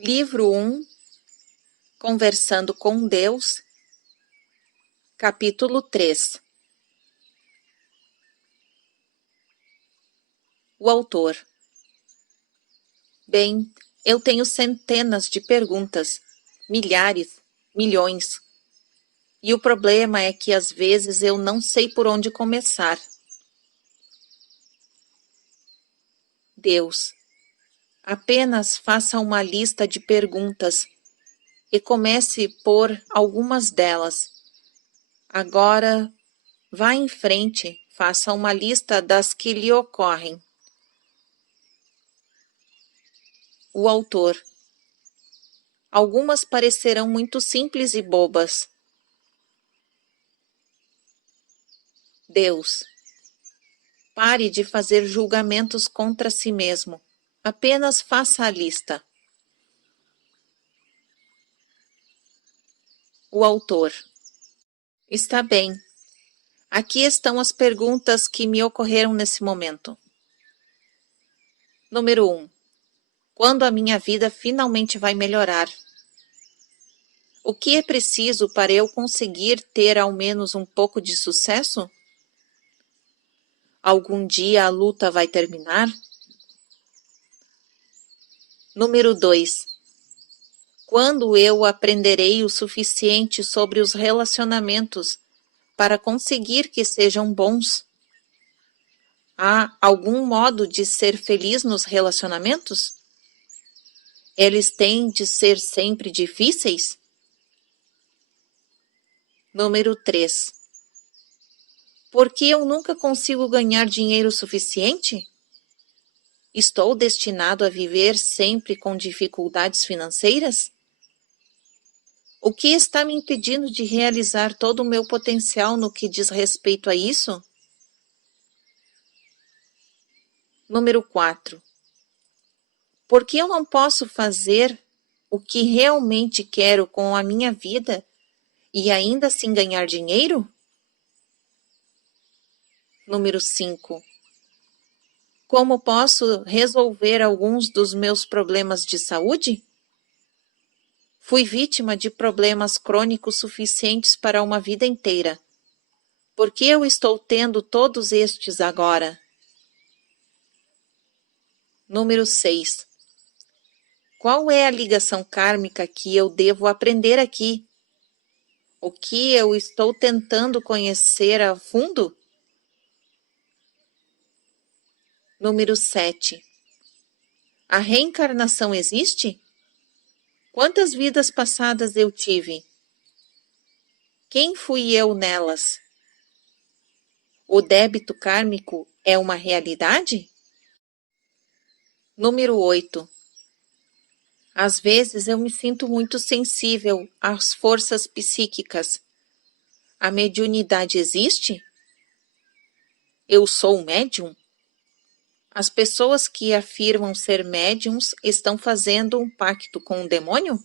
Livro 1, Conversando com Deus, capítulo 3. O autor. Bem, eu tenho centenas de perguntas, milhares, milhões. E o problema é que às vezes eu não sei por onde começar. Deus, apenas faça uma lista de perguntas e comece por algumas delas. Agora, vá em frente, faça uma lista das que lhe ocorrem. O autor. Algumas parecerão muito simples e bobas. Deus. Pare de fazer julgamentos contra si mesmo. Apenas faça a lista. O autor. Está bem. Aqui estão as perguntas que me ocorreram nesse momento. Número 1. Quando a minha vida finalmente vai melhorar? O que é preciso para eu conseguir ter ao menos um pouco de sucesso? Algum dia a luta vai terminar? Número 2. Quando eu aprenderei o suficiente sobre os relacionamentos para conseguir que sejam bons? Há algum modo de ser feliz nos relacionamentos? Eles têm de ser sempre difíceis? Número 3. Por que eu nunca consigo ganhar dinheiro suficiente? Estou destinado a viver sempre com dificuldades financeiras? O que está me impedindo de realizar todo o meu potencial no que diz respeito a isso? Número 4. Por que eu não posso fazer o que realmente quero com a minha vida e ainda assim ganhar dinheiro? Número 5. Como posso resolver alguns dos meus problemas de saúde? Fui vítima de problemas crônicos suficientes para uma vida inteira. Por que eu estou tendo todos estes agora? Número 6. Qual é a ligação kármica que eu devo aprender aqui? O que eu estou tentando conhecer a fundo? Número 7. A reencarnação existe? Quantas vidas passadas eu tive? Quem fui eu nelas? O débito kármico é uma realidade? Número 8. Às vezes eu me sinto muito sensível às forças psíquicas. A mediunidade existe? Eu sou médium? As pessoas que afirmam ser médiums estão fazendo um pacto com o demônio?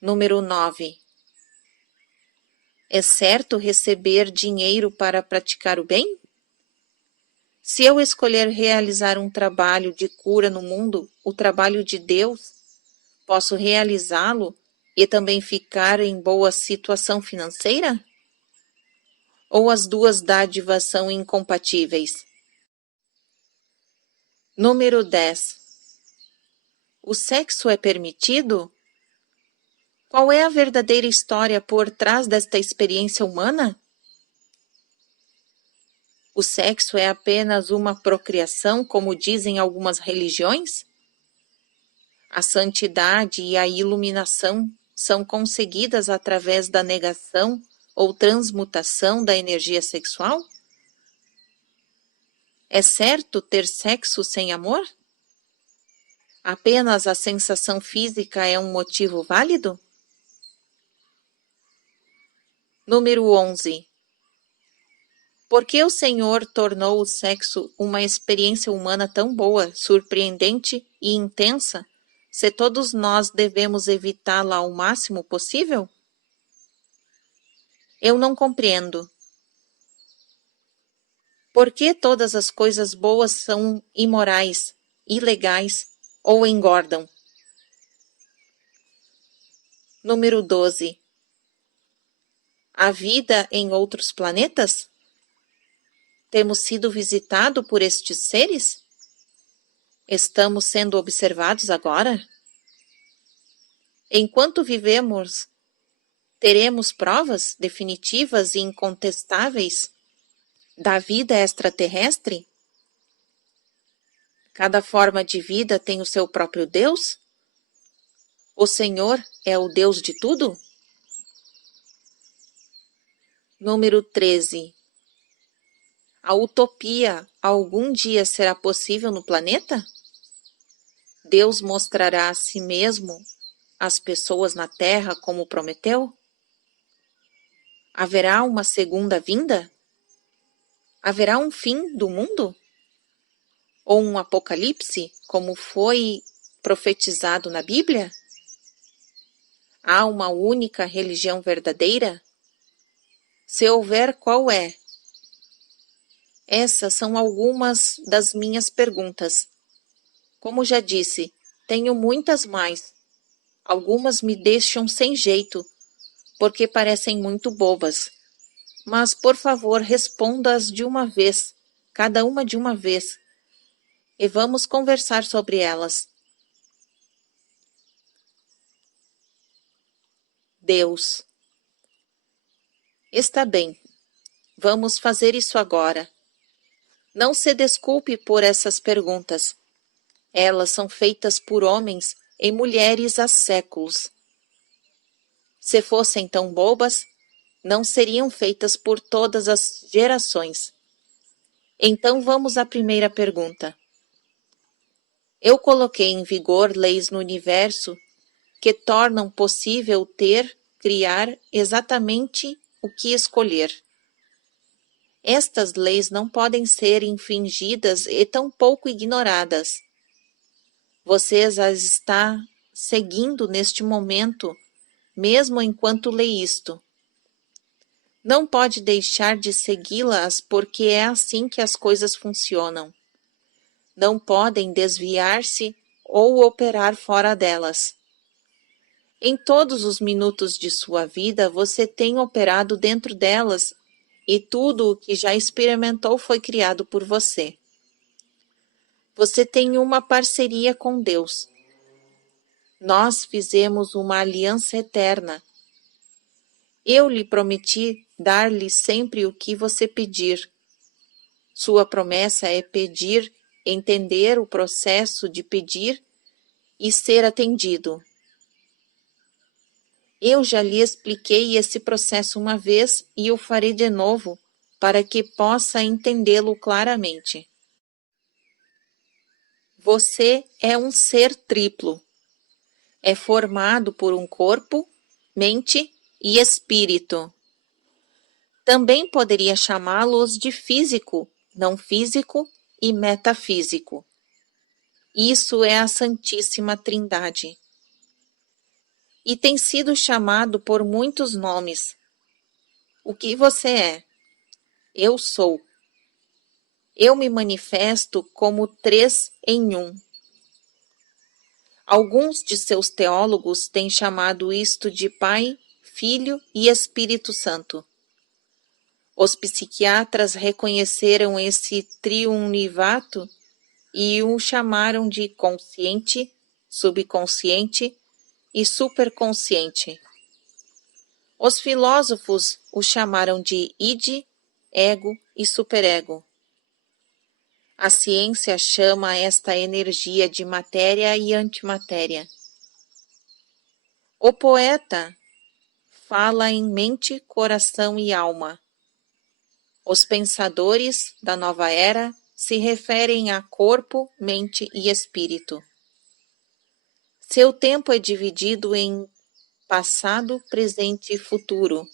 Número 9. É certo receber dinheiro para praticar o bem? Se eu escolher realizar um trabalho de cura no mundo, o trabalho de Deus, posso realizá-lo e também ficar em boa situação financeira? Ou as duas dádivas são incompatíveis? Número 10. O sexo é permitido? Qual é a verdadeira história por trás desta experiência humana? O sexo é apenas uma procriação, como dizem algumas religiões? A santidade e a iluminação são conseguidas através da negação ou transmutação da energia sexual? É certo ter sexo sem amor? Apenas a sensação física é um motivo válido? Número 11. Por que o Senhor tornou o sexo uma experiência humana tão boa, surpreendente e intensa, se todos nós devemos evitá-la ao máximo possível? Eu não compreendo. Por que todas as coisas boas são imorais, ilegais ou engordam? Número 12. Há vida em outros planetas? Temos sido visitados por estes seres? Estamos sendo observados agora? Enquanto vivemos, teremos provas definitivas e incontestáveis da vida extraterrestre? Cada forma de vida tem o seu próprio Deus? O Senhor é o Deus de tudo? Número 13. A utopia algum dia será possível no planeta? Deus mostrará a si mesmo às pessoas na Terra como prometeu? Haverá uma segunda vinda? Haverá um fim do mundo? Ou um apocalipse, como foi profetizado na Bíblia? Há uma única religião verdadeira? Se houver, qual é? Essas são algumas das minhas perguntas. Como já disse, tenho muitas mais. Algumas me deixam sem jeito, porque parecem muito bobas. Mas, por favor, responda-as de uma vez, cada uma de uma vez, e vamos conversar sobre elas. Deus. Está bem, vamos fazer isso agora. Não se desculpe por essas perguntas. Elas são feitas por homens e mulheres há séculos. Se fossem tão bobas, não seriam feitas por todas as gerações. Então vamos à primeira pergunta. Eu coloquei em vigor leis no universo que tornam possível criar exatamente o que escolher. Estas leis não podem ser infringidas e tampouco ignoradas. Vocês as está seguindo neste momento, mesmo enquanto lê isto. Não pode deixar de segui-las porque é assim que as coisas funcionam. Não podem desviar-se ou operar fora delas. Em todos os minutos de sua vida, você tem operado dentro delas e tudo o que já experimentou foi criado por você. Você tem uma parceria com Deus. Nós fizemos uma aliança eterna. Eu lhe prometi dar-lhe sempre o que você pedir. Sua promessa é pedir, entender o processo de pedir e ser atendido. Eu já lhe expliquei esse processo uma vez e o farei de novo, para que possa entendê-lo claramente. Você é um ser triplo. É formado por um corpo, mente e espírito. Também poderia chamá-los de físico, não físico e metafísico. Isso é a Santíssima Trindade. E tem sido chamado por muitos nomes. O que você é? Eu sou. Eu me manifesto como 3 em 1. Alguns de seus teólogos têm chamado isto de Pai, Filho e Espírito Santo. Os psiquiatras reconheceram esse triunivado e o chamaram de consciente, subconsciente e superconsciente. Os filósofos o chamaram de id, ego e superego. A ciência chama esta energia de matéria e antimatéria. O poeta fala em mente, coração e alma. Os pensadores da nova era se referem a corpo, mente e espírito. Seu tempo é dividido em passado, presente e futuro.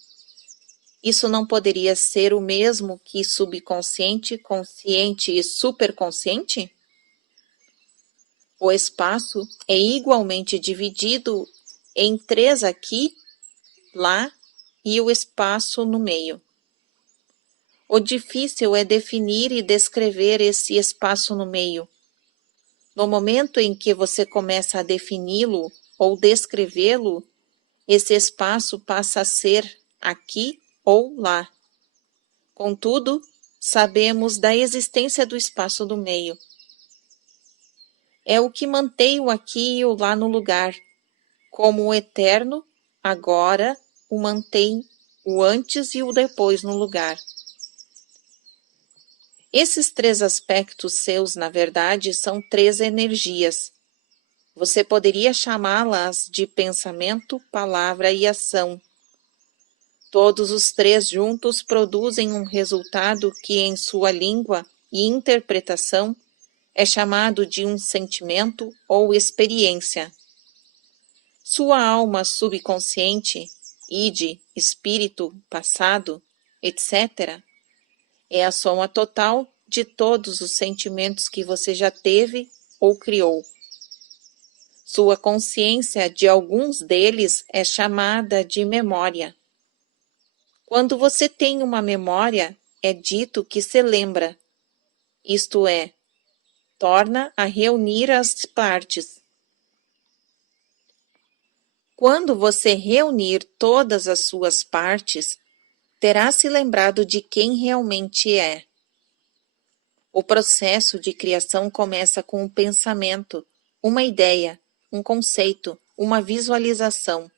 Isso não poderia ser o mesmo que subconsciente, consciente e superconsciente? O espaço é igualmente dividido em 3 aqui, lá e o espaço no meio. O difícil é definir e descrever esse espaço no meio. No momento em que você começa a defini-lo ou descrevê-lo, esse espaço passa a ser aqui ou lá. Contudo, sabemos da existência do espaço do meio. É o que mantém o aqui e o lá no lugar, como o eterno, agora, o mantém o antes e o depois no lugar. Esses três aspectos seus, na verdade, são três energias. Você poderia chamá-las de pensamento, palavra e ação. Todos os três juntos produzem um resultado que, em sua língua e interpretação, é chamado de um sentimento ou experiência. Sua alma subconsciente, id, espírito, passado, etc., é a soma total de todos os sentimentos que você já teve ou criou. Sua consciência de alguns deles é chamada de memória. Quando você tem uma memória, é dito que se lembra, isto é, torna a reunir as partes. Quando você reunir todas as suas partes, terá se lembrado de quem realmente é. O processo de criação começa com um pensamento, uma ideia, um conceito, uma visualização.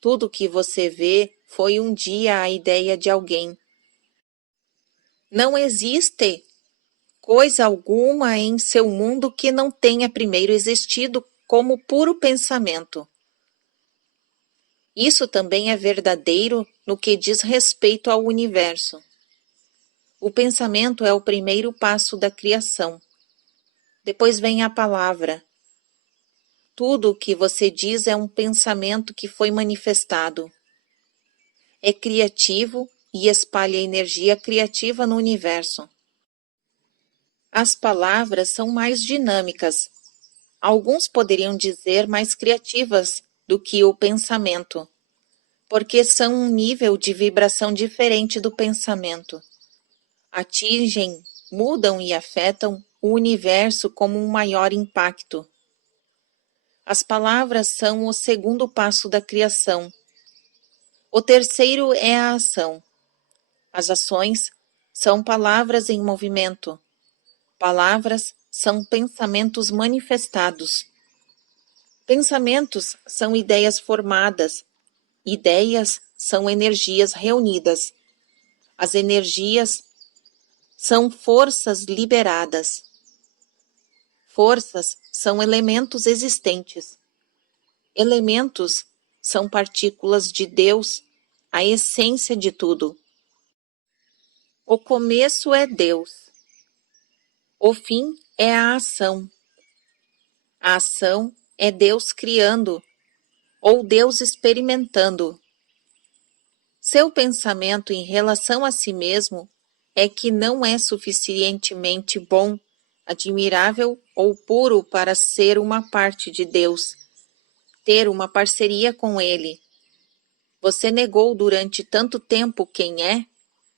Tudo que você vê foi um dia a ideia de alguém. Não existe coisa alguma em seu mundo que não tenha primeiro existido como puro pensamento. Isso também é verdadeiro no que diz respeito ao universo. O pensamento é o primeiro passo da criação. Depois vem a palavra. Tudo o que você diz é um pensamento que foi manifestado. É criativo e espalha energia criativa no universo. As palavras são mais dinâmicas. Alguns poderiam dizer mais criativas do que o pensamento, porque são um nível de vibração diferente do pensamento. Atingem, mudam e afetam o universo como um maior impacto. As palavras são o segundo passo da criação. O terceiro é a ação. As ações são palavras em movimento. Palavras são pensamentos manifestados. Pensamentos são ideias formadas. Ideias são energias reunidas. As energias são forças liberadas. Forças são elementos existentes. Elementos são partículas de Deus, a essência de tudo. O começo é Deus. O fim é a ação. A ação é Deus criando, ou Deus experimentando. Seu pensamento em relação a si mesmo é que não é suficientemente bom, admirável ou puro para ser uma parte de Deus, ter uma parceria com Ele. Você negou durante tanto tempo quem é,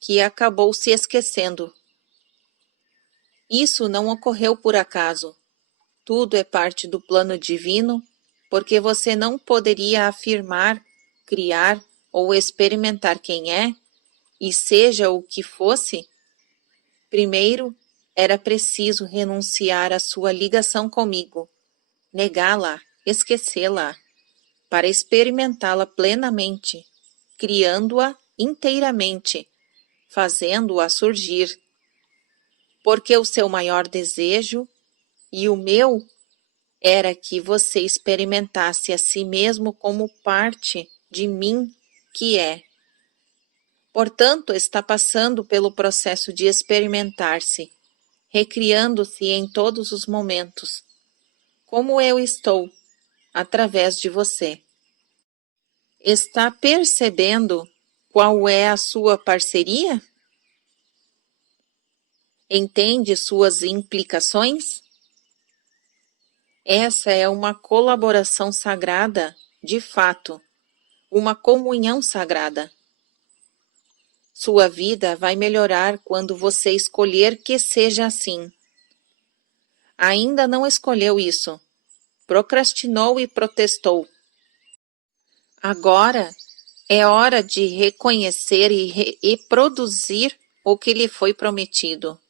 que acabou se esquecendo. Isso não ocorreu por acaso. Tudo é parte do plano divino, porque você não poderia afirmar, criar ou experimentar quem é, e seja o que fosse. Primeiro, era preciso renunciar à sua ligação comigo, negá-la, esquecê-la, para experimentá-la plenamente, criando-a inteiramente, fazendo-a surgir. Porque o seu maior desejo e o meu era que você experimentasse a si mesmo como parte de mim que é. Portanto, está passando pelo processo de experimentar-se, recriando-se em todos os momentos, como eu estou, através de você. Está percebendo qual é a sua parceria? Entende suas implicações? Essa é uma colaboração sagrada, de fato, uma comunhão sagrada. Sua vida vai melhorar quando você escolher que seja assim. Ainda não escolheu isso. Procrastinou e protestou. Agora é hora de reconhecer e produzir o que lhe foi prometido.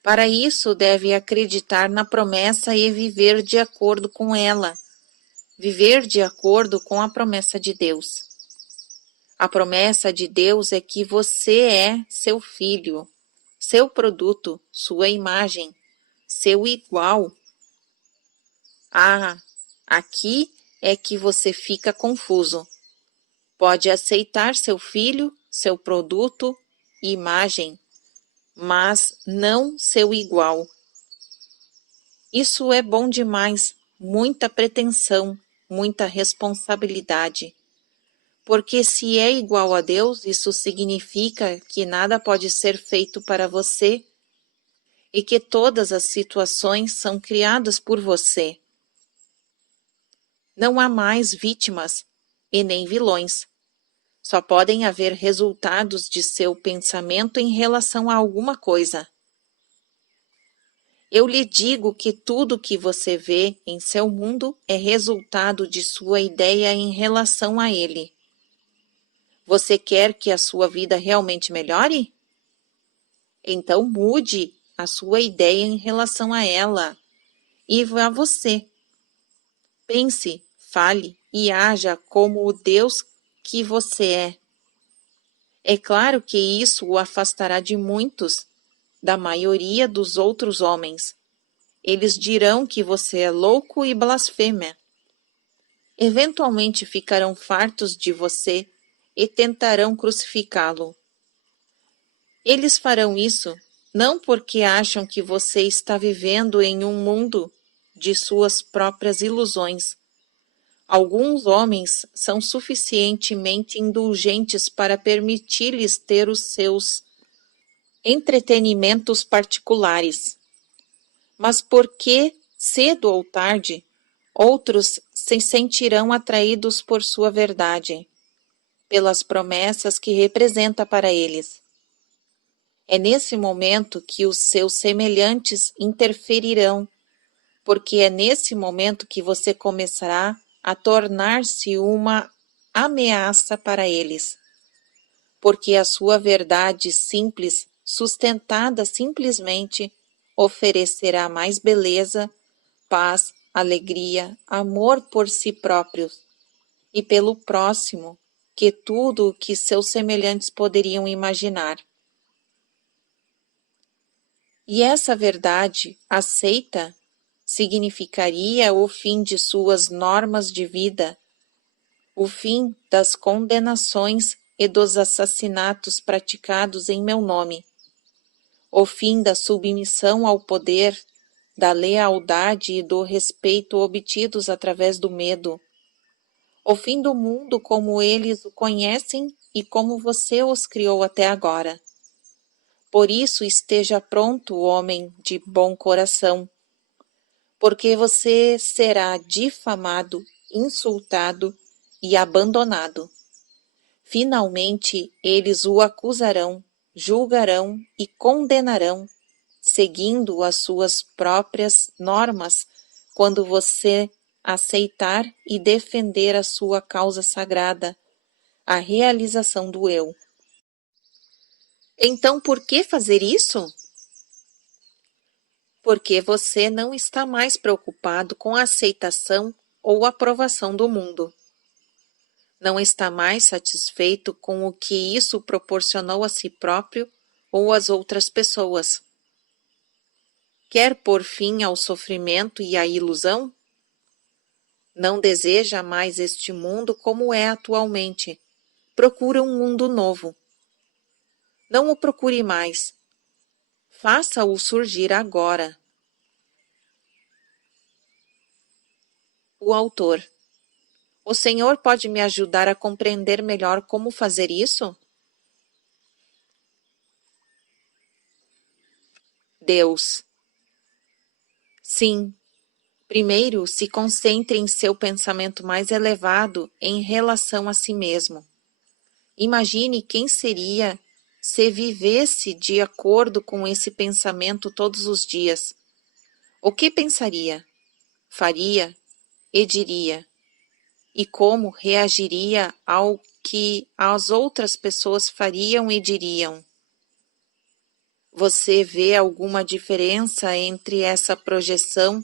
Para isso, deve acreditar na promessa e viver de acordo com ela. Viver de acordo com a promessa de Deus. A promessa de Deus é que você é seu filho, seu produto, sua imagem, seu igual. Aqui é que você fica confuso. Pode aceitar seu filho, seu produto, imagem, mas não seu igual. Isso é bom demais, muita pretensão, muita responsabilidade. Porque se é igual a Deus, isso significa que nada pode ser feito para você e que todas as situações são criadas por você. Não há mais vítimas e nem vilões. Só podem haver resultados de seu pensamento em relação a alguma coisa. Eu lhe digo que tudo que você vê em seu mundo é resultado de sua ideia em relação a ele. Você quer que a sua vida realmente melhore? Então mude a sua ideia em relação a ela e a você. Pense, fale e haja como o Deus que você é. É claro que isso o afastará de muitos, da maioria dos outros homens. Eles dirão que você é louco e blasfema. Eventualmente ficarão fartos de você e tentarão crucificá-lo. Eles farão isso não porque acham que você está vivendo em um mundo de suas próprias ilusões. Alguns homens são suficientemente indulgentes para permitir-lhes ter os seus entretenimentos particulares. Mas porque, cedo ou tarde, outros se sentirão atraídos por sua verdade, pelas promessas que representa para eles. É nesse momento que os seus semelhantes interferirão, porque é nesse momento que você começará a tornar-se uma ameaça para eles. Porque a sua verdade simples, sustentada simplesmente, oferecerá mais beleza, paz, alegria, amor por si próprios e pelo próximo que tudo o que seus semelhantes poderiam imaginar. E essa verdade aceita significaria o fim de suas normas de vida, o fim das condenações e dos assassinatos praticados em meu nome, o fim da submissão ao poder, da lealdade e do respeito obtidos através do medo, o fim do mundo como eles o conhecem e como você os criou até agora. Por isso esteja pronto, homem de bom coração, porque você será difamado, insultado e abandonado. Finalmente eles o acusarão, julgarão e condenarão, seguindo as suas próprias normas, quando você aceitar e defender a sua causa sagrada, a realização do eu. Então, por que fazer isso? Porque você não está mais preocupado com a aceitação ou aprovação do mundo. Não está mais satisfeito com o que isso proporcionou a si próprio ou às outras pessoas. Quer pôr fim ao sofrimento e à ilusão? Não deseja mais este mundo como é atualmente. Procura um mundo novo. Não o procure mais. Faça-o surgir agora. O autor. O Senhor pode me ajudar a compreender melhor como fazer isso? Deus. Sim. Primeiro, se concentre em seu pensamento mais elevado em relação a si mesmo. Imagine quem seria se vivesse de acordo com esse pensamento todos os dias. O que pensaria, faria e diria? E como reagiria ao que as outras pessoas fariam e diriam? Você vê alguma diferença entre essa projeção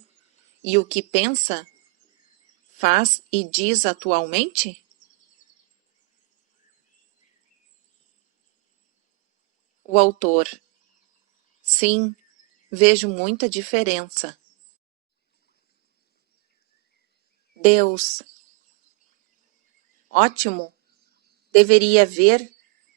e o que pensa, faz e diz atualmente? O autor: sim, vejo muita diferença. Deus: ótimo, deveria ver,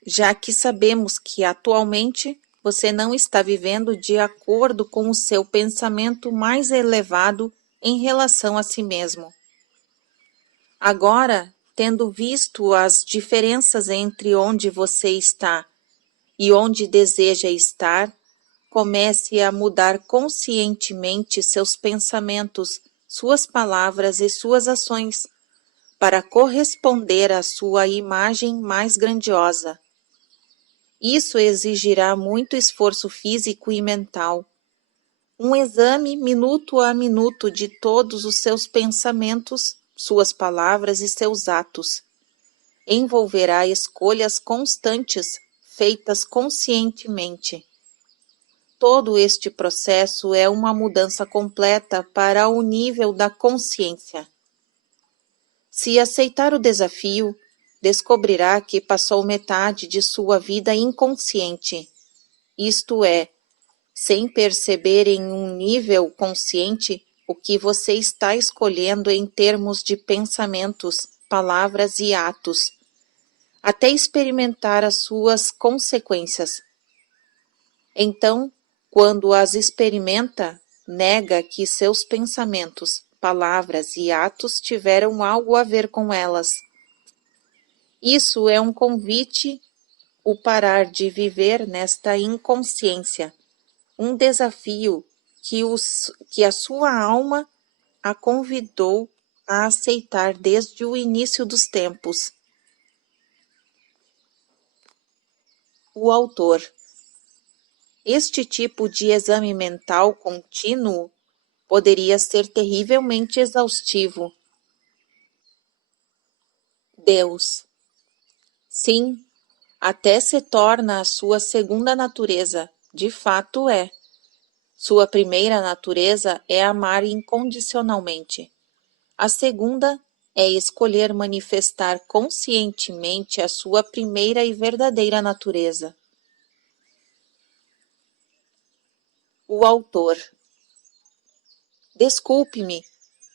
já que sabemos que atualmente você não está vivendo de acordo com o seu pensamento mais elevado em relação a si mesmo. Agora, tendo visto as diferenças entre onde você está e onde deseja estar, comece a mudar conscientemente seus pensamentos, suas palavras e suas ações, para corresponder à sua imagem mais grandiosa. Isso exigirá muito esforço físico e mental. Um exame minuto a minuto de todos os seus pensamentos, suas palavras e seus atos. Envolverá escolhas constantes, feitas conscientemente. Todo este processo é uma mudança completa para o nível da consciência. Se aceitar o desafio, descobrirá que passou metade de sua vida inconsciente, isto é, sem perceber em um nível consciente o que você está escolhendo em termos de pensamentos, palavras e atos, até experimentar as suas consequências. Então, quando as experimenta, nega que seus pensamentos, palavras e atos tiveram algo a ver com elas. Isso é um convite, o parar de viver nesta inconsciência, um desafio que a sua alma a convidou a aceitar desde o início dos tempos. O autor: este tipo de exame mental contínuo poderia ser terrivelmente exaustivo. Deus: sim, até se torna a sua segunda natureza, de fato é. Sua primeira natureza é amar incondicionalmente. A segunda é escolher manifestar conscientemente a sua primeira e verdadeira natureza. O autor: desculpe-me,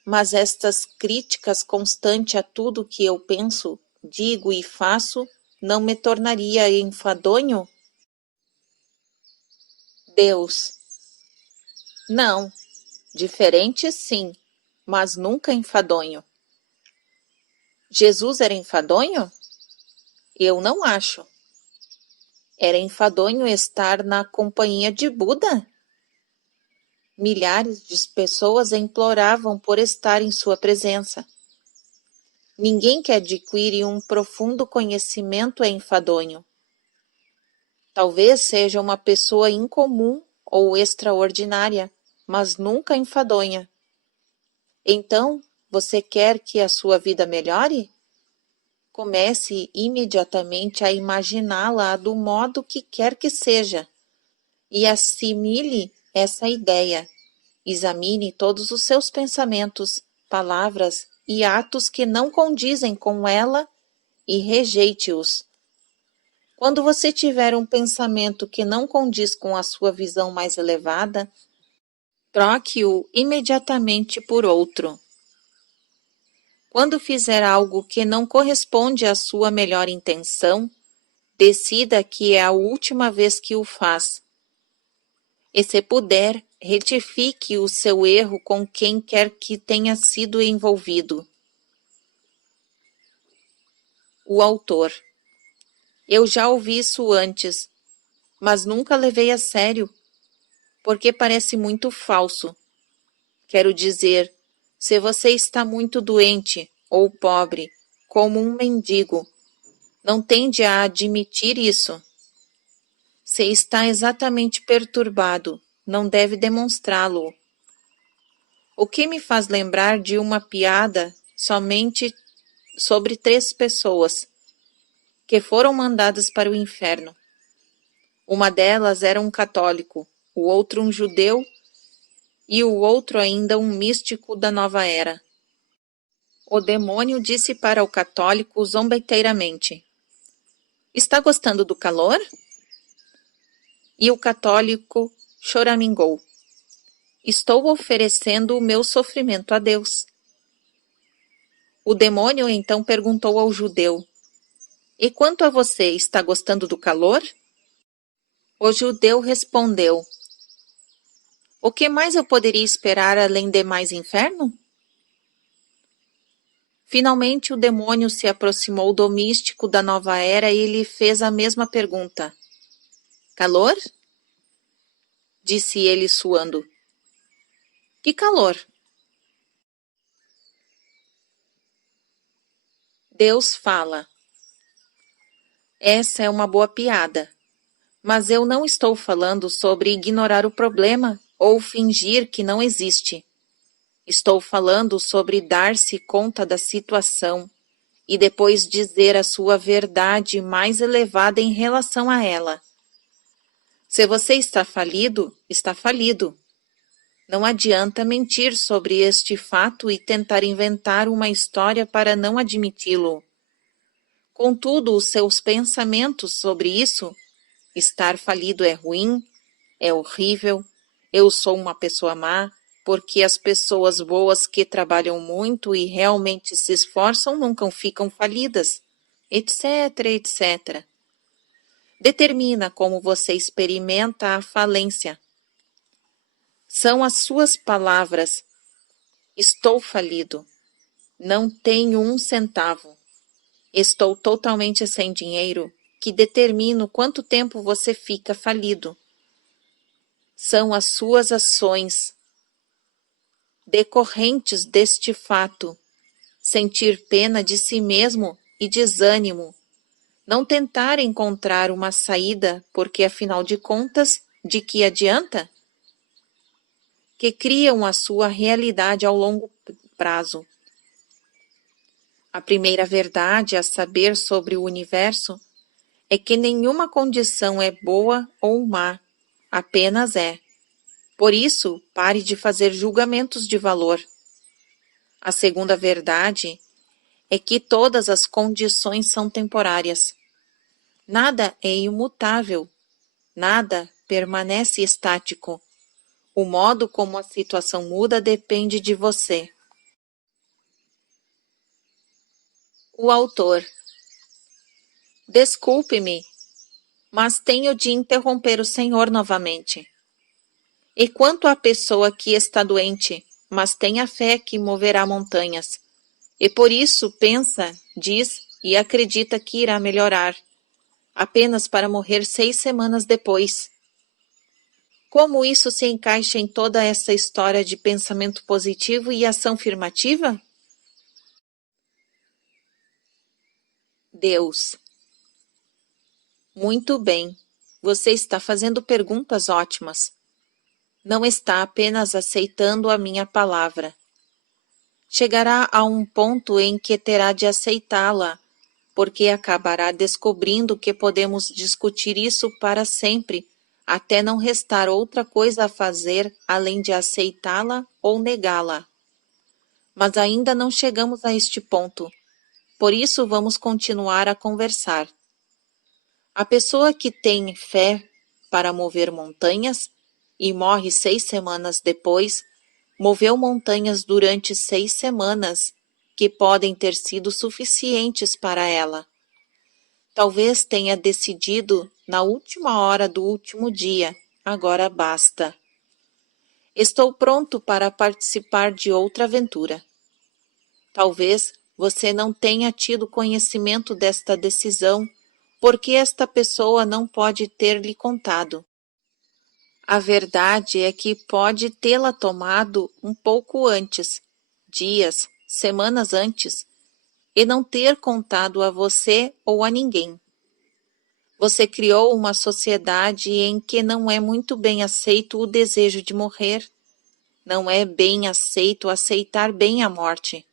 mas estas críticas constantes a tudo que eu penso, digo e faço não me tornaria enfadonho? Deus: não, diferente sim, mas nunca enfadonho. Jesus era enfadonho? Eu não acho. Era enfadonho estar na companhia de Buda? Milhares de pessoas imploravam por estar em sua presença. Ninguém que adquire um profundo conhecimento é enfadonho. Talvez seja uma pessoa incomum ou extraordinária, mas nunca enfadonha. Então, você quer que a sua vida melhore? Comece imediatamente a imaginá-la do modo que quer que seja e assimile essa ideia. Examine todos os seus pensamentos, palavras e atos que não condizem com ela e rejeite-os. Quando você tiver um pensamento que não condiz com a sua visão mais elevada, troque-o imediatamente por outro. Quando fizer algo que não corresponde à sua melhor intenção, decida que é a última vez que o faz. E se puder, retifique o seu erro com quem quer que tenha sido envolvido. O autor: eu já ouvi isso antes, mas nunca levei a sério, porque parece muito falso. Quero dizer, se você está muito doente ou pobre, como um mendigo, não tende a admitir isso. Se está exatamente perturbado, não deve demonstrá-lo. O que me faz lembrar de uma piada somente sobre 3 pessoas que foram mandadas para o inferno. Uma delas era um católico, o outro um judeu e o outro ainda um místico da nova era. O demônio disse para o católico zombeteiramente: "Está gostando do calor?" E o católico choramingou: "Estou oferecendo o meu sofrimento a Deus." O demônio então perguntou ao judeu: "E quanto a você, está gostando do calor?" O judeu respondeu: "O que mais eu poderia esperar além de mais inferno?" Finalmente o demônio se aproximou do místico da nova era e lhe fez a mesma pergunta. "Calor?" disse ele suando. "Que calor?" Deus fala: "Essa é uma boa piada, mas eu não estou falando sobre ignorar o problema ou fingir que não existe. Estou falando sobre dar-se conta da situação e depois dizer a sua verdade mais elevada em relação a ela. Se você está falido, está falido. Não adianta mentir sobre este fato e tentar inventar uma história para não admiti-lo. Contudo, os seus pensamentos sobre isso, estar falido é ruim, é horrível, eu sou uma pessoa má, porque as pessoas boas que trabalham muito e realmente se esforçam nunca ficam falidas, etc, etc. Determina como você experimenta a falência. São as suas palavras: "Estou falido. Não tenho 1 centavo. Estou totalmente sem dinheiro", que determinam quanto tempo você fica falido. São as suas ações decorrentes deste fato: sentir pena de si mesmo e desânimo, não tentar encontrar uma saída, porque afinal de contas, de que adianta? Que criam a sua realidade ao longo prazo. A primeira verdade a saber sobre o universo é que nenhuma condição é boa ou má, apenas é. Por isso, pare de fazer julgamentos de valor. A segunda verdade é que todas as condições são temporárias. Nada é imutável, nada permanece estático. O modo como a situação muda depende de você. O autor. Desculpe-me, mas tenho de interromper o senhor novamente. E quanto à pessoa que está doente, mas tem a fé que moverá montanhas, e por isso pensa, diz e acredita que irá melhorar, apenas para morrer 6 semanas depois. Como isso se encaixa em toda essa história de pensamento positivo e ação afirmativa? Deus. Muito bem, você está fazendo perguntas ótimas. Não está apenas aceitando a minha palavra. Chegará a um ponto em que terá de aceitá-la, porque acabará descobrindo que podemos discutir isso para sempre, até não restar outra coisa a fazer além de aceitá-la ou negá-la. Mas ainda não chegamos a este ponto, por isso vamos continuar a conversar. A pessoa que tem fé para mover montanhas e morre 6 semanas depois, moveu montanhas durante 6 semanas, que podem ter sido suficientes para ela. Talvez tenha decidido na última hora do último dia, agora basta. Estou pronto para participar de outra aventura. Talvez você não tenha tido conhecimento desta decisão, porque esta pessoa não pode ter lhe contado. A verdade é que pode tê-la tomado um pouco antes, dias, semanas antes, e não ter contado a você ou a ninguém. Você criou uma sociedade em que não é muito bem aceito o desejo de morrer. Não é bem aceito aceitar bem a morte.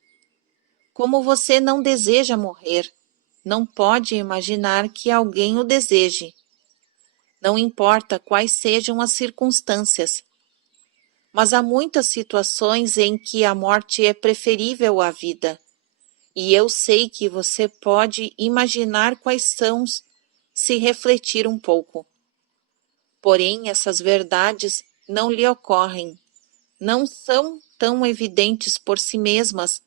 Como você não deseja morrer, não pode imaginar que alguém o deseje. Não importa quais sejam as circunstâncias. Mas há muitas situações em que a morte é preferível à vida. E eu sei que você pode imaginar quais são se refletir um pouco. Porém, essas verdades não lhe ocorrem, não são tão evidentes por si mesmas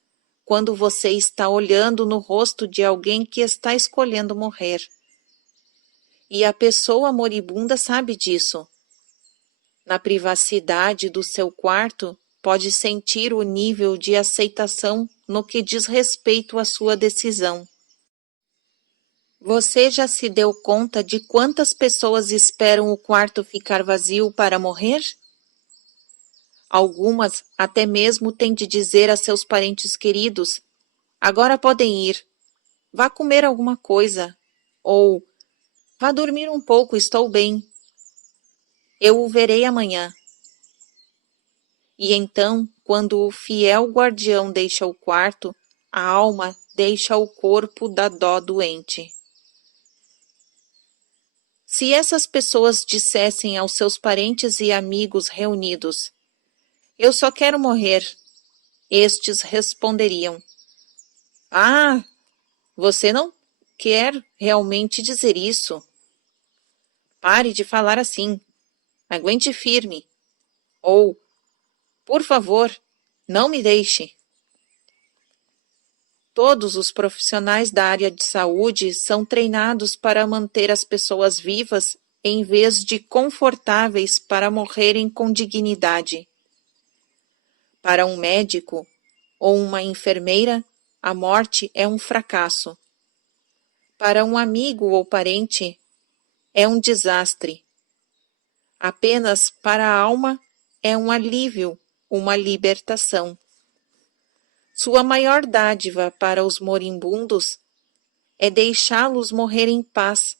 quando você está olhando no rosto de alguém que está escolhendo morrer. E a pessoa moribunda sabe disso. Na privacidade do seu quarto, pode sentir o nível de aceitação no que diz respeito à sua decisão. Você já se deu conta de quantas pessoas esperam o quarto ficar vazio para morrer? Algumas até mesmo têm de dizer a seus parentes queridos: agora podem ir, vá comer alguma coisa, ou vá dormir um pouco, estou bem. Eu o verei amanhã. E então, quando o fiel guardião deixa o quarto, a alma deixa o corpo da dó doente. Se essas pessoas dissessem aos seus parentes e amigos reunidos: eu só quero morrer, estes responderiam: ah, você não quer realmente dizer isso. Pare de falar assim. Aguente firme. Ou, por favor, não me deixe. Todos os profissionais da área de saúde são treinados para manter as pessoas vivas em vez de confortáveis para morrerem com dignidade. Para um médico ou uma enfermeira, a morte é um fracasso. Para um amigo ou parente, é um desastre. Apenas para a alma é um alívio, uma libertação. Sua maior dádiva para os moribundos é deixá-los morrer em paz,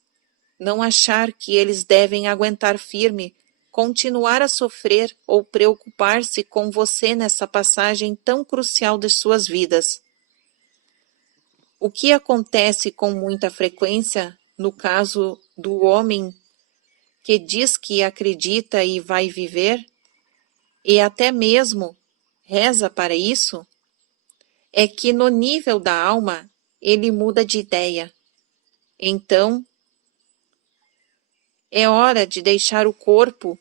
não achar que eles devem aguentar firme, continuar a sofrer ou preocupar-se com você nessa passagem tão crucial de suas vidas. O que acontece com muita frequência, no caso do homem que diz que acredita e vai viver, e até mesmo reza para isso, é que no nível da alma ele muda de ideia. Então, é hora de deixar o corpo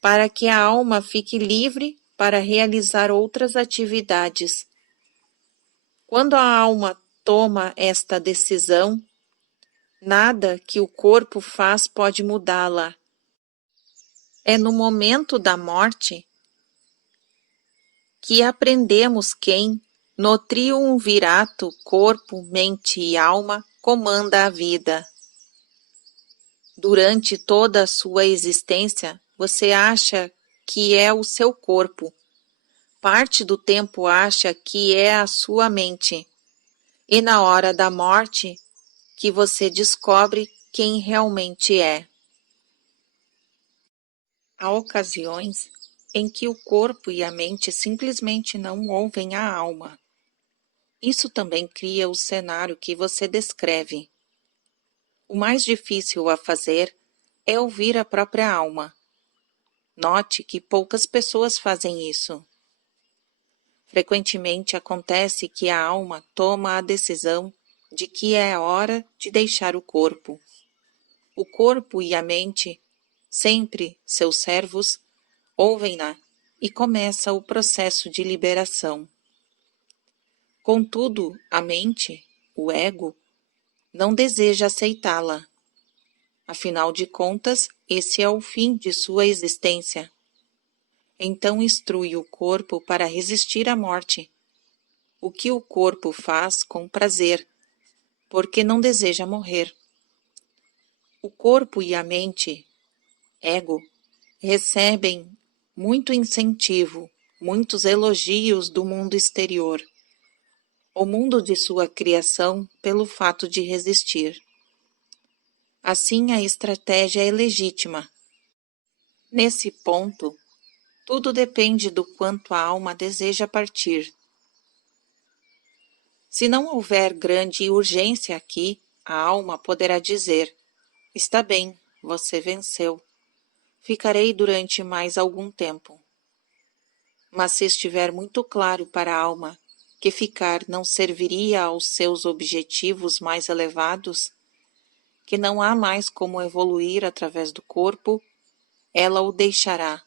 para que a alma fique livre para realizar outras atividades. Quando a alma toma esta decisão, nada que o corpo faz pode mudá-la. É no momento da morte que aprendemos quem, no triunvirato corpo, mente e alma, comanda a vida. Durante toda a sua existência, você acha que é o seu corpo. Parte do tempo acha que é a sua mente. E na hora da morte, que você descobre quem realmente é. Há ocasiões em que o corpo e a mente simplesmente não ouvem a alma. Isso também cria o cenário que você descreve. O mais difícil a fazer é ouvir a própria alma. Note que poucas pessoas fazem isso. Frequentemente acontece que a alma toma a decisão de que é hora de deixar o corpo. O corpo e a mente, sempre seus servos, ouvem-na e começa o processo de liberação. Contudo, a mente, o ego, não deseja aceitá-la. Afinal de contas, esse é o fim de sua existência. Então instrui o corpo para resistir à morte, o que o corpo faz com prazer, porque não deseja morrer. O corpo e a mente, ego, recebem muito incentivo, muitos elogios do mundo exterior, o mundo de sua criação, pelo fato de resistir. Assim, a estratégia é legítima. Nesse ponto, Tudo depende do quanto a alma deseja partir. Se não houver grande urgência aqui, a alma poderá dizer: está bem, você venceu. Ficarei durante mais algum tempo. Mas se estiver muito claro para a alma que ficar não serviria aos seus objetivos mais elevados, que não há mais como evoluir através do corpo, ela o deixará,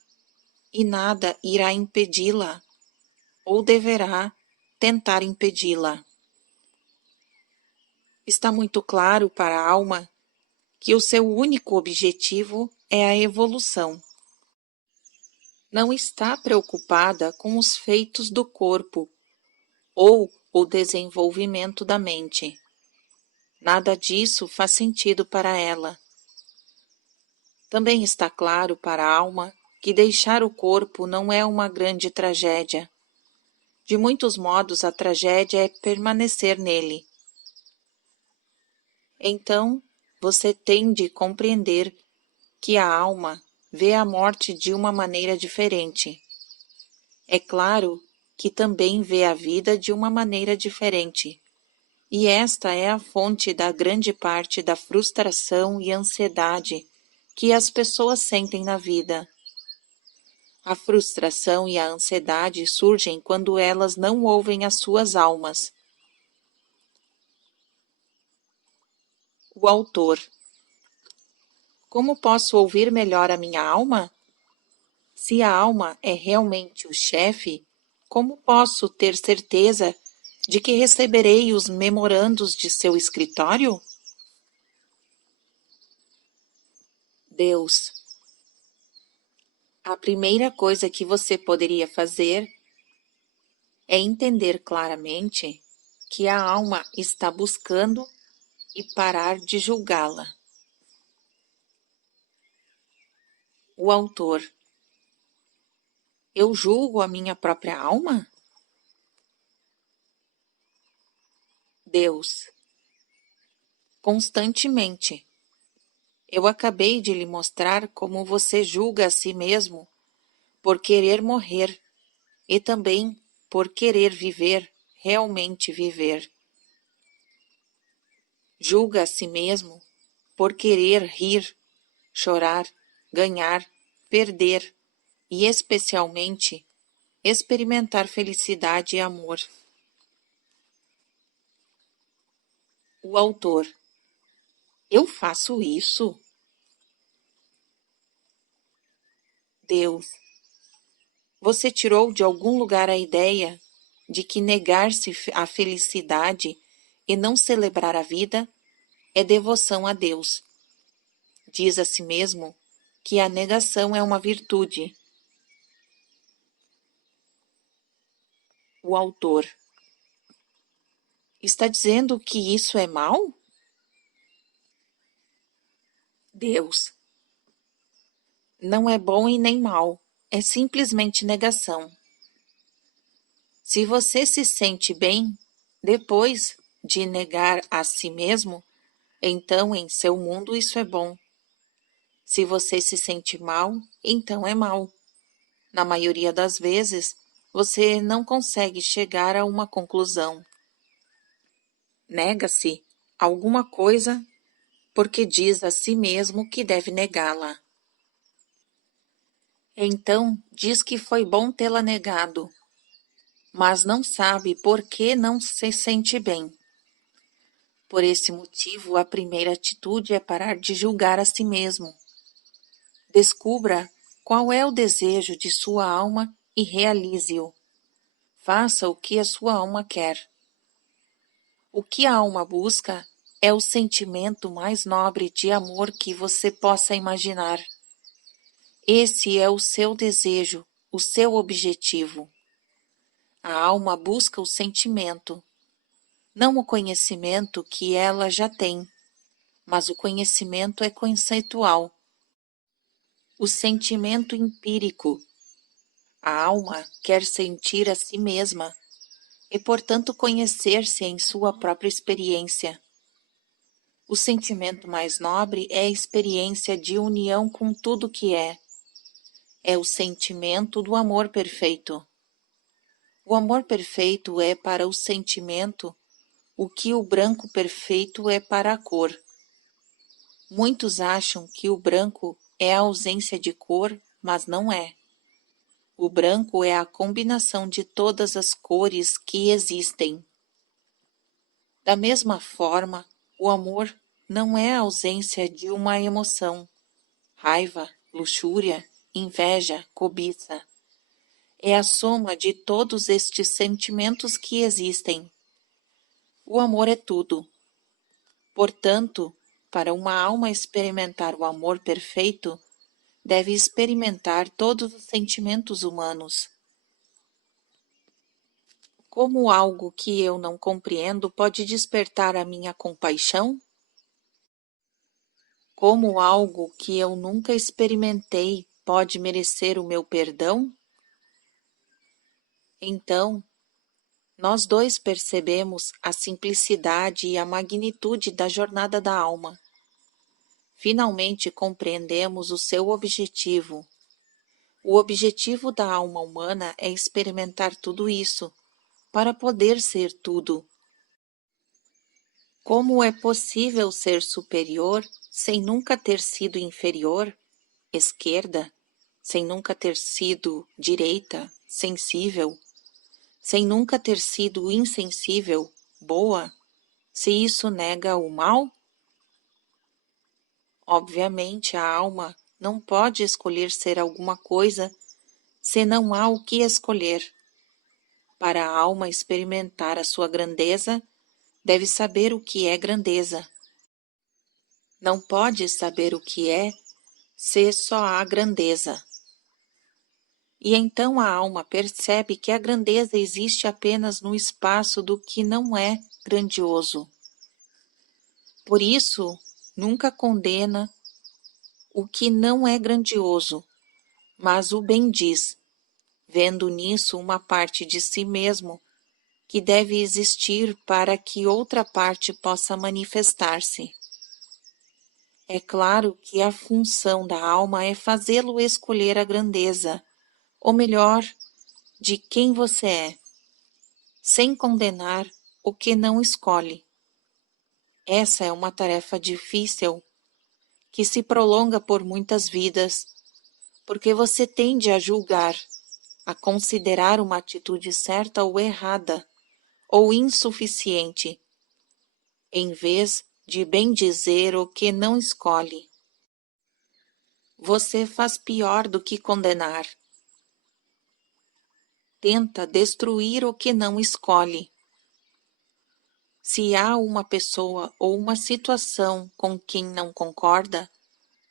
e nada irá impedi-la, ou deverá tentar impedi-la. Está muito claro para a alma que o seu único objetivo é a evolução. Não está preocupada com os feitos do corpo ou o desenvolvimento da mente. Nada disso faz sentido para ela. Também está claro para a alma que deixar o corpo não é uma grande tragédia. De muitos modos, a tragédia é permanecer nele. Então, você tem de compreender que a alma vê a morte de uma maneira diferente. É claro que também vê a vida de uma maneira diferente. E esta é a fonte da grande parte da frustração e ansiedade que as pessoas sentem na vida. A frustração e a ansiedade surgem quando elas não ouvem as suas almas. O autor. Como posso ouvir melhor a minha alma? Se a alma é realmente o chefe, como posso ter certeza de que receberei os memorandos de seu escritório? Deus. A primeira coisa que você poderia fazer é entender claramente que a alma está buscando e parar de julgá-la. O autor. Eu julgo a minha própria alma? Deus. Constantemente. Eu acabei de lhe mostrar como você julga a si mesmo por querer morrer e também por querer viver, realmente viver. Julga a si mesmo por querer rir, chorar, ganhar, perder e, especialmente, experimentar felicidade e amor. O autor. Eu faço isso? Deus. Você tirou de algum lugar a ideia de que negar-se à felicidade e não celebrar a vida é devoção a Deus. Diz a si mesmo que a negação é uma virtude. O autor. Está dizendo que isso é mal? Deus. Não é bom e nem mal, é simplesmente negação. Se você se sente bem, depois de negar a si mesmo, então em seu mundo isso é bom. Se você se sente mal, então é mal. Na maioria das vezes, você não consegue chegar a uma conclusão. Nega-se alguma coisa porque diz a si mesmo que deve negá-la. Então diz que foi bom tê-la negado, mas não sabe por que não se sente bem. Por esse motivo, a primeira atitude é parar de julgar a si mesmo. Descubra qual é o desejo de sua alma e realize-o. Faça o que a sua alma quer. O que a alma busca é o sentimento mais nobre de amor que você possa imaginar. Esse é o seu desejo, o seu objetivo. A alma busca o sentimento, não o conhecimento que ela já tem, mas o conhecimento é conceitual. O sentimento empírico. A alma quer sentir a si mesma e, portanto, conhecer-se em sua própria experiência. O sentimento mais nobre é a experiência de união com tudo que é. é o sentimento do amor perfeito. O amor perfeito é para o sentimento o que o branco perfeito é para a cor. Muitos acham que o branco é a ausência de cor, mas não é. O branco é a combinação de todas as cores que existem. Da mesma forma, o amor não é a ausência de uma emoção, raiva, luxúria, inveja, cobiça. É a soma de todos estes sentimentos que existem. O amor é tudo. Portanto, para uma alma experimentar o amor perfeito, deve experimentar todos os sentimentos humanos. Como algo que eu não compreendo pode despertar a minha compaixão? Como algo que eu nunca experimentei pode merecer o meu perdão? Então, nós dois percebemos a simplicidade e a magnitude da jornada da alma. Finalmente compreendemos o seu objetivo. O objetivo da alma humana é experimentar tudo isso, para poder ser tudo. Como é possível ser superior sem nunca ter sido inferior, esquerda, sem nunca ter sido direita, sensível, sem nunca ter sido insensível, boa, se isso nega o mal? Obviamente, a alma não pode escolher ser alguma coisa se não há o que escolher. Para a alma experimentar a sua grandeza, deve saber o que é grandeza. Não pode saber o que é se só há grandeza. E então a alma percebe que a grandeza existe apenas no espaço do que não é grandioso. Por isso, nunca condena o que não é grandioso, mas o bendiz, vendo nisso uma parte de si mesmo que deve existir para que outra parte possa manifestar-se. É claro que a função da alma é fazê-lo escolher a grandeza, ou melhor, de quem você é, sem condenar o que não escolhe. Essa é uma tarefa difícil, que se prolonga por muitas vidas, porque você tende a julgar, a considerar uma atitude certa ou errada, ou insuficiente, em vez de bendizer o que não escolhe. Você faz pior do que condenar. Tenta destruir o que não escolhe. Se há uma pessoa ou uma situação com quem não concorda,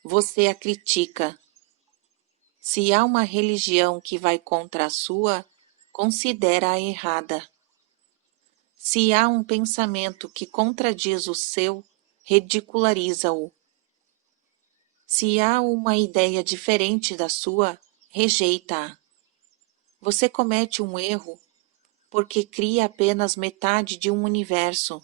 você a critica. Se há uma religião que vai contra a sua, considera-a errada. Se há um pensamento que contradiz o seu, ridiculariza-o. Se há uma ideia diferente da sua, rejeita-a. Você comete um erro porque cria apenas metade de um universo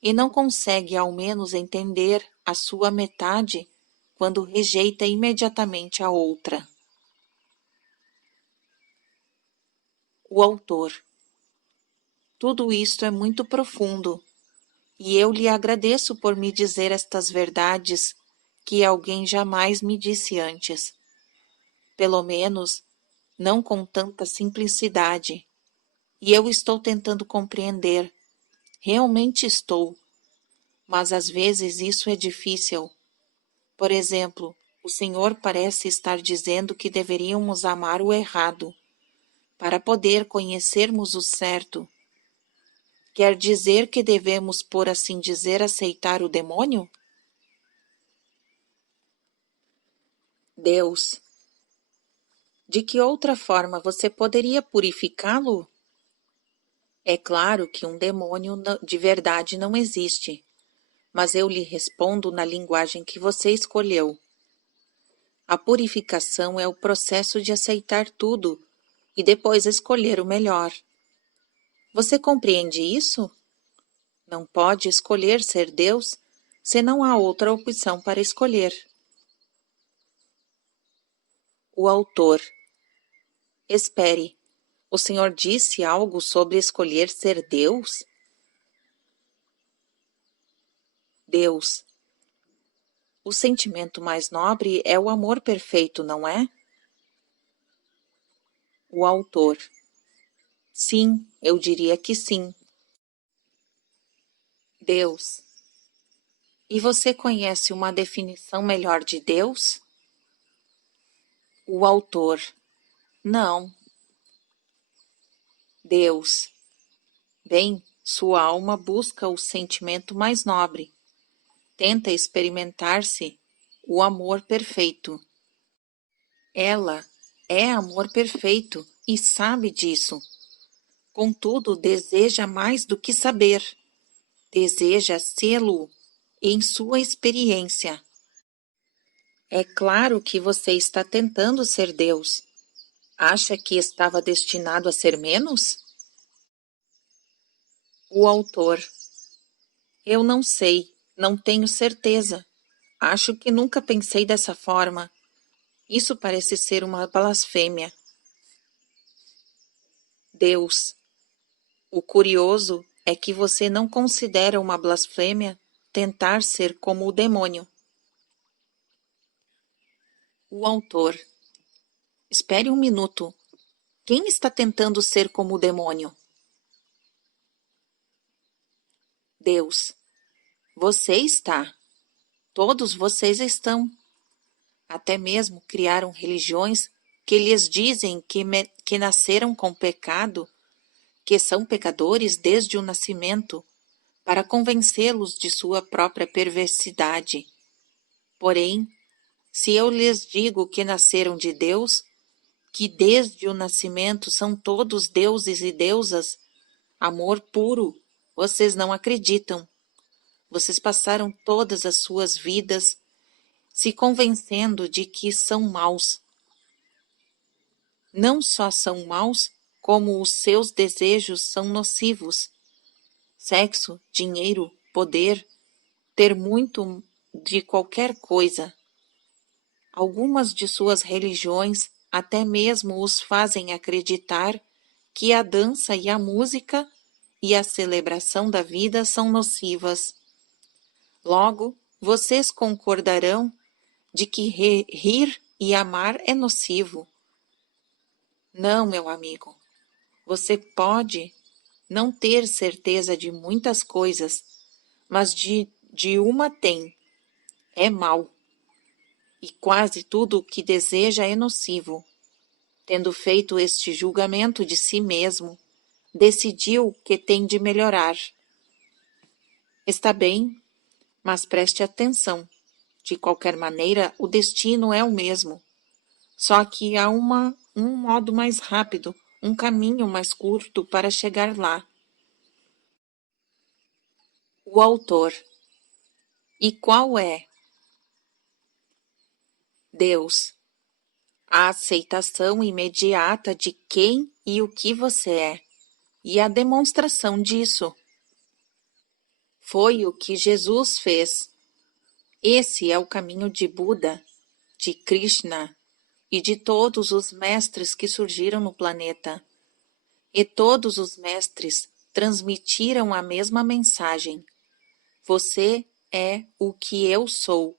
e não consegue ao menos entender a sua metade quando rejeita imediatamente a outra. O autor. Tudo isto é muito profundo, e eu lhe agradeço por me dizer estas verdades que alguém jamais me disse antes. Pelo menos, não com tanta simplicidade. E eu estou tentando compreender. Realmente estou. Mas às vezes isso é difícil. Por exemplo, o Senhor parece estar dizendo que deveríamos amar o errado, para poder conhecermos o certo. Quer dizer que devemos, por assim dizer, aceitar o demônio? Deus. De que outra forma você poderia purificá-lo? É claro que um demônio de verdade não existe, mas eu lhe respondo na linguagem que você escolheu. A purificação é o processo de aceitar tudo e depois escolher o melhor. Você compreende isso? Não pode escolher ser Deus se não há outra opção para escolher. O autor. Espere, o senhor disse algo sobre escolher ser Deus? Deus. O sentimento mais nobre é o amor perfeito, não é? O autor. Sim, eu diria que sim. Deus. E você conhece uma definição melhor de Deus? O autor. Não. Deus. Bem, sua alma busca o sentimento mais nobre. Tenta experimentar-se o amor perfeito. Ela é amor perfeito e sabe disso. Contudo, deseja mais do que saber. Deseja sê-lo em sua experiência. É claro que você está tentando ser Deus. Acha que estava destinado a ser menos? O autor. Eu não sei, não tenho certeza. Acho que nunca pensei dessa forma. Isso parece ser uma blasfêmia. Deus. O curioso é que você não considera uma blasfêmia tentar ser como o demônio. O autor. Espere um minuto. Quem está tentando ser como o demônio? Deus. Você está. Todos vocês estão. Até mesmo criaram religiões que lhes dizem que nasceram com pecado, que são pecadores desde o nascimento, para convencê-los de sua própria perversidade. Porém, se eu lhes digo que nasceram de Deus, que desde o nascimento são todos deuses e deusas, amor puro, vocês não acreditam. Vocês passaram todas as suas vidas se convencendo de que são maus. Não só são maus, como os seus desejos são nocivos. Sexo, dinheiro, poder, ter muito de qualquer coisa. Algumas de suas religiões até mesmo os fazem acreditar que a dança e a música e a celebração da vida são nocivas. Logo, vocês concordarão de que rir e amar é nocivo. Não, meu amigo, você pode não ter certeza de muitas coisas, mas de uma tem, é mal. E quase tudo o que deseja é nocivo. Tendo feito este julgamento de si mesmo, decidiu que tem de melhorar. Está bem, mas preste atenção. De qualquer maneira, o destino é o mesmo. Só que há um modo mais rápido, um caminho mais curto para chegar lá. O autor. E qual é? Deus. A aceitação imediata de quem e o que você é, e a demonstração disso. Foi o que Jesus fez. Esse é o caminho de Buda, de Krishna e de todos os mestres que surgiram no planeta. E todos os mestres transmitiram a mesma mensagem. Você é o que eu sou.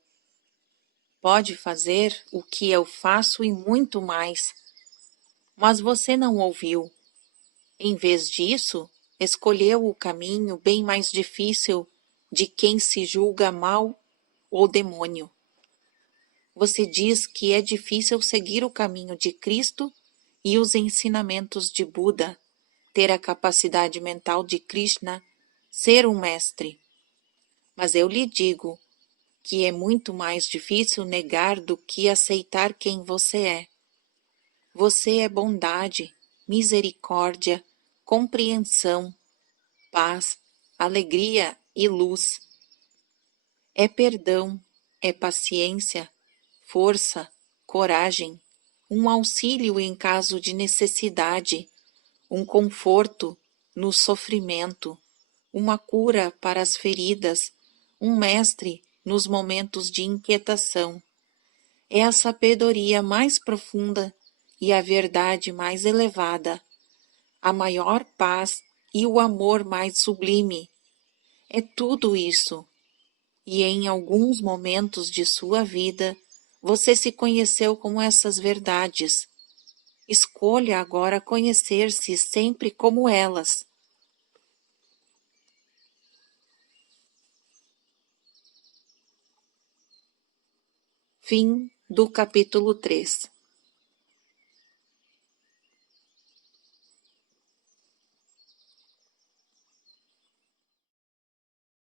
Pode fazer o que eu faço e muito mais. Mas você não ouviu. Em vez disso, escolheu o caminho bem mais difícil de quem se julga mal ou demônio. Você diz que é difícil seguir o caminho de Cristo e os ensinamentos de Buda, ter a capacidade mental de Krishna, ser um mestre. Mas eu lhe digo que é muito mais difícil negar do que aceitar quem você é. Você é bondade, misericórdia, compreensão, paz, alegria e luz. É perdão, é paciência, força, coragem, um auxílio em caso de necessidade, um conforto no sofrimento, uma cura para as feridas, um mestre nos momentos de inquietação. é a sabedoria mais profunda e a verdade mais elevada, a maior paz e o amor mais sublime. É tudo isso. E em alguns momentos de sua vida, você se conheceu com essas verdades. Escolha agora conhecer-se sempre como elas. Fim do capítulo 3.